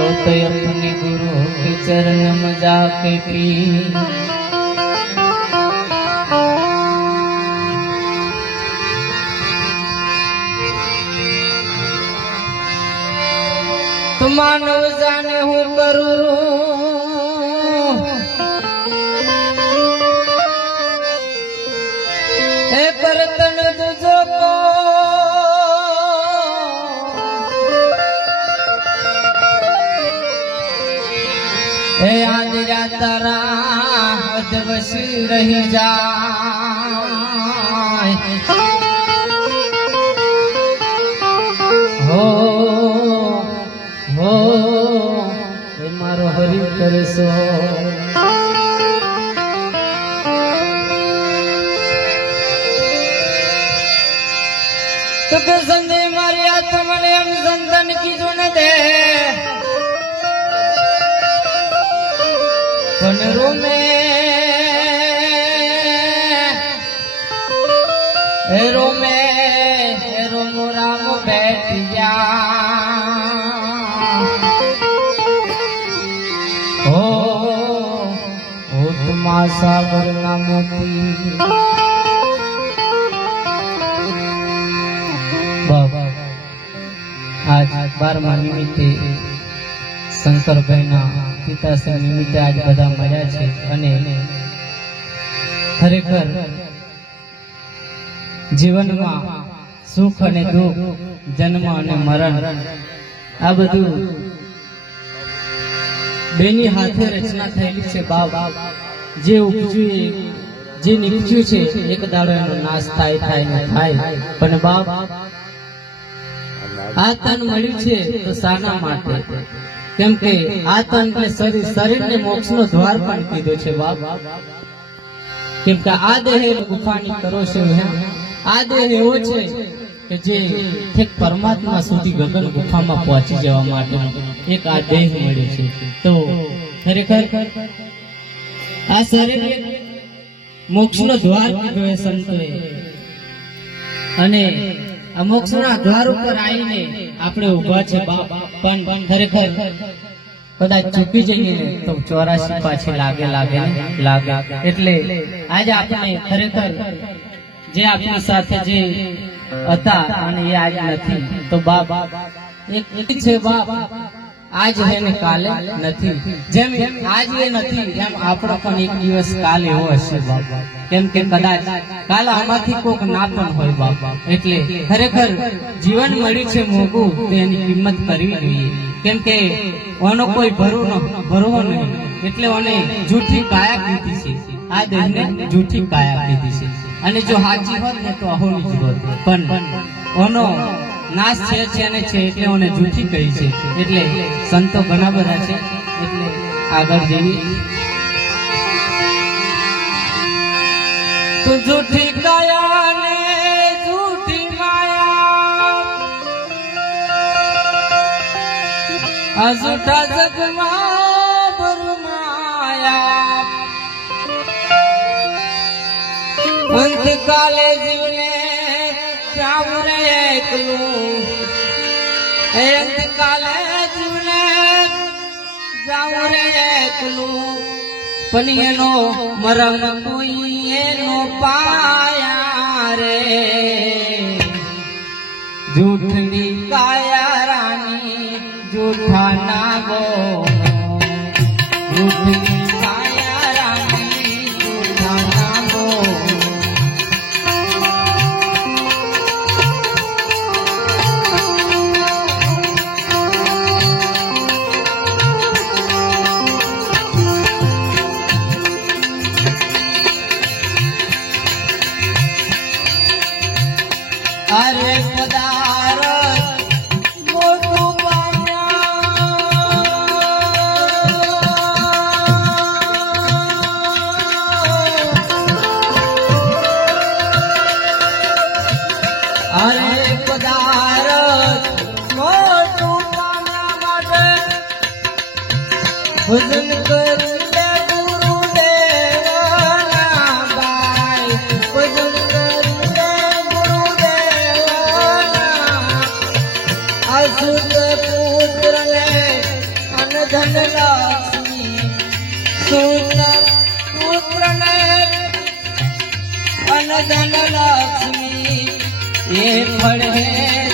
तो अपने गुरु के चरण में जाके पी तो मानव जाने हूँ करूँ हे बर्तन तुझो को हे आंधिया तारा अदबस रह जाए हो हे मारो हरि करसो तो के संदे मारिया तुमने हम संतन की जुन दे पनरो में हेरो मोराम बैठ जा हो तुमा सागर ना मोती बाबा आज 12 निमित्ते शंकरभाईना પિતાશ્રી નિમિત્તે આજ બધા મળ્યા છે અને ખરેખર જીવનમાં સુખ અને દુઃખ જન્મ અને મરણ આ બધું બેની હાથે રચના થયેલી છે બાપ જે ઉપજ્યું જે નીપજ્યું છે એક દાડો એનો નાશ થાય ને થાય પણ બાપ આ તન મળ્યું છે તો શાના માટે કેમ કે આ તન એટલે શરીરને મોક્ષનો દ્વાર પણ કીધો છે બાપ કેમ કે આ દેહ ગુફાની કરો છો આ દેહ એવો છે કે જે ઠેક પરમાત્મા સુધી ગગન ગુફામાં પહોંચી જવા માટે એક આ દેહ મળ્યો છે તો ખરેખર આ શરીર મોક્ષનો દ્વાર કીધો એ સંતોએ અને આ મોક્ષના દ્વાર ઉપર આવીને આપણે ઉભા છે બાપ પણ ખરેખર કદાચ ચૂકી જઈએ તો 84 પાછી લાગે એટલે આજે આપણે ખરેખર જે આપણી સાથે જે હતા અને એ આજ નથી તો બાપ એક છે બાપ આજ હે ને કાલે નથી જેમ આજ એ નથી એમ આપણો પણ એક દિવસ કાલ એવો હશે બાપ કેમ કે કદાચ કાલ આમાંથી કોક ના પણ હોય બાપ એટલે ખરેખર જીવન મળ્યું છે મોગું તો એની કિંમત કરવી જોઈએ કેમ કે ઓનો કોઈ ભરવો નહીં એટલે ઓને જૂઠી કાયા કીધી છે આ દેહને જૂઠી કાયા કીધી છે અને જો સાચી હોત ને તો અહોની જ હોત પણ ઓનો નાશ છે અને છે એટલે ઓને જૂઠી કહી છે એટલે સંતો ઘણા બધા છે એટલે આગળ જઈએ તો જૂઠી કાયા ને જૂઠી માયા આ જૂઠા જગમાં ભરમાયા અંતકાલે જીવને જાવું રે એકલું હે અંતકાલે જીવને જાવું રે એકલું પણ એનો મરમ કોઈ એનો પાયા રે જૂઠની કાયા રાની જૂઠા નાગો જૂઠની કાયા રાની જૂઠા નાગો अरे पदारथ मोटू अरे पदारथ मोटू पाम्या भजन करू दे गुरुदेवना बाई भजन करू दे गुरुदेवना असुत पुत्र ने ધન લક્ષ્મી સુત પુત્ર ને અન ધન લક્ષ્મી એ ફળ હે